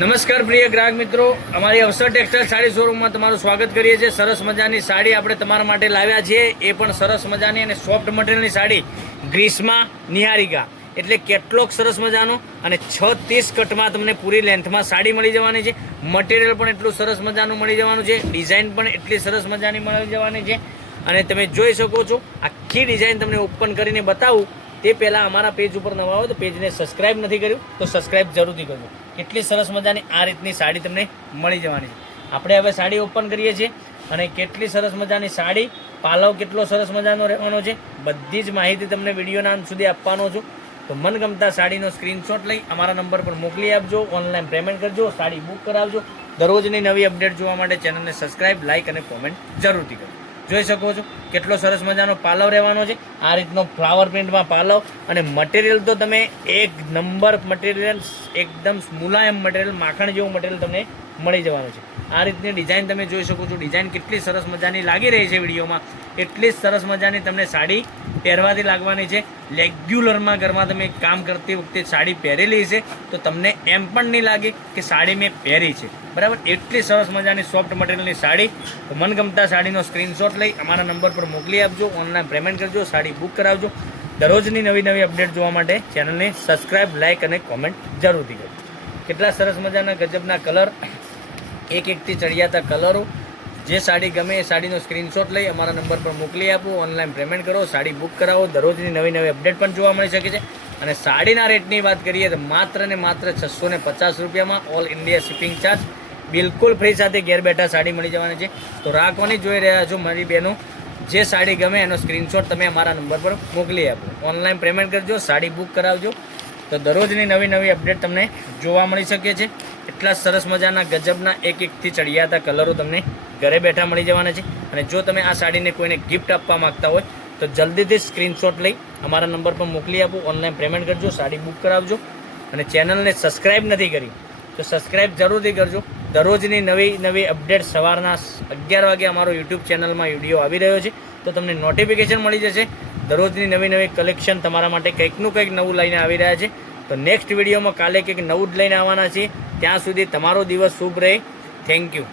નમસ્કાર પ્રિય ગ્રાહક મિત્રો, અમારી અવસર ટેક્સટાઇલ સાડી શોરૂમમાં તમારું સ્વાગત કરીએ છીએ। સરસ મજાની સાડી આપણે તમારા માટે લાવ્યા છીએ, એ પણ સરસ મજાની અને સોફ્ટ મટીરિયલની સાડી ગ્રીસમાં નિહારિકા એટલે કેટલોક સરસ મજાનો અને 6-30 કટમાં તમને પૂરી લેન્થમાં સાડી મળી જવાની છે। મટીરિયલ પણ એટલું સરસ મજાનું મળી જવાનું છે, ડિઝાઇન પણ એટલી સરસ મજાની મળી જવાની છે અને તમે જોઈ શકો છો આખી ડિઝાઇન તમને ઓપન કરીને બતાવું તે પહેલાં અમારા પેજ ઉપર નવા હોય તો પેજને સબસ્ક્રાઇબ નથી કર્યું તો સબસ્ક્રાઇબ જરૂરથી કરજો। કેટલી સરસ મજાની આ રીતની સાડી તમને મળી જવાની છે। આપણે હવે સાડી ઓપન કરીએ છીએ અને કેટલી સરસ મજાની સાડી, પાલવ કેટલો સરસ મજાનો રહેવાનો છે, બધી જ માહિતી તમને વિડીયોના અંત સુધી આપવાનો છું। તો મનગમતા સાડીનો સ્ક્રીનશોટ લઈ અમારા નંબર પર મોકલી આપજો, ઓનલાઈન પેમેન્ટ કરજો, સાડી બુક કરાવજો। દરરોજની નવી અપડેટ જોવા માટે ચેનલને સબસ્ક્રાઇબ, લાઇક અને કોમેન્ટ જરૂરથી કરજો। જોઈ શકો છો કેટલો સરસ મજાનો પાલવ રહેવાનો છે, આ રીતનો ફ્લાવર પ્રિન્ટમાં પાલવ અને મટીરિયલ તો તમે એક નંબર મટીરિયલ, એકદમ મુલાયમ મટીરિયલ, માખણ જેવું મટીરિયલ તમને મળી જવાનું છે। આ રીતની ડિઝાઇન તમે જોઈ શકો છો, ડિઝાઇન કેટલી સરસ મજાની લાગી રહી છે વિડીયોમાં, એટલી જ સરસ મજાની તમને સાડી પહેરવાથી લાગવાની છે। રેગ્યુલરમાં ઘરમાં તમે કામ કરતી વખતે સાડી પહેરેલી છે તો તમને એમ પણ નહીં લાગે કે સાડી મેં પહેરી છે, બરાબર। એટલી સરસ મજાની સોફ્ટ મટીરિયલની સાડી, તો મનગમતા સાડીનો સ્ક્રીનશોટ લઈ અમારા નંબર પર મોકલી આપજો, ઓનલાઈન પેમેન્ટ કરજો, સાડી બુક કરાવજો। દરરોજની નવી અપડેટ જોવા માટે ચેનલને સબસ્ક્રાઇબ, લાઇક અને કોમેન્ટ જરૂરથી કરજો। કેટલા સરસ મજાના ગજબના કલર, એકથી ચડિયાતા કલરો, જે સાડી ગમે એ સાડીનો સ્ક્રીનશોટ લઈ અમારા નંબર પર મોકલી આપો, ઓનલાઈન પેમેન્ટ કરો, સાડી બુક કરાવો। દરરોજની નવી અપડેટ પણ જોવા મળી શકે છે અને સાડીના રેટની વાત કરીએ તો માત્ર ને માત્ર 650 રૂપિયામાં ઓલ ઇન્ડિયા શિપિંગ ચાર્જ બિલકુલ ફ્રી સાથે ઘેર બેઠા સાડી મળી જવાની છે। તો રાખવાની જોઈ રહ્યા છો મારી બહેનો, જે સાડી ગમે એનો સ્ક્રીનશોટ તમે અમારા નંબર પર મોકલી આપો, ઓનલાઈન પેમેન્ટ કરજો, સાડી બુક કરાવજો। તો દરરોજની નવી અપડેટ તમને જોવા મળી શકે છે। એટલા સરસ મજાના ગજબના એકથી ચડિયાતા કલરો તમને ઘરે બેઠા મળી જવાના છે અને જો તમે આ સાડીને કોઈને ગિફ્ટ આપવા માંગતા હોય તો જલ્દીથી સ્ક્રીનશોટ લઈ અમારા નંબર પર મોકલી આપો, ઓનલાઈન પેમેન્ટ કરજો, સાડી બુક કરાવજો અને ચેનલને સબસ્ક્રાઇબ નથી કરી તો સબસ્ક્રાઇબ જરૂરથી કરજો। દરરોજની નવી અપડેટ સવારના 11 વાગે અમારો યુટ્યુબ ચેનલમાં વિડીયો આવી રહ્યો છે તો તમને નોટિફિકેશન મળી જશે। દરરોજની નવી કલેક્શન તમારા માટે કંઈકનું કંઈક નવું લઈને આવી રહ્યા છે। તો નેક્સ્ટ વિડીયોમાં કાલે કંઈક નવું જ લઈને આવવાના છીએ। ત્યાં સુધી તમારો દિવસ શુભ રહે। Thank you.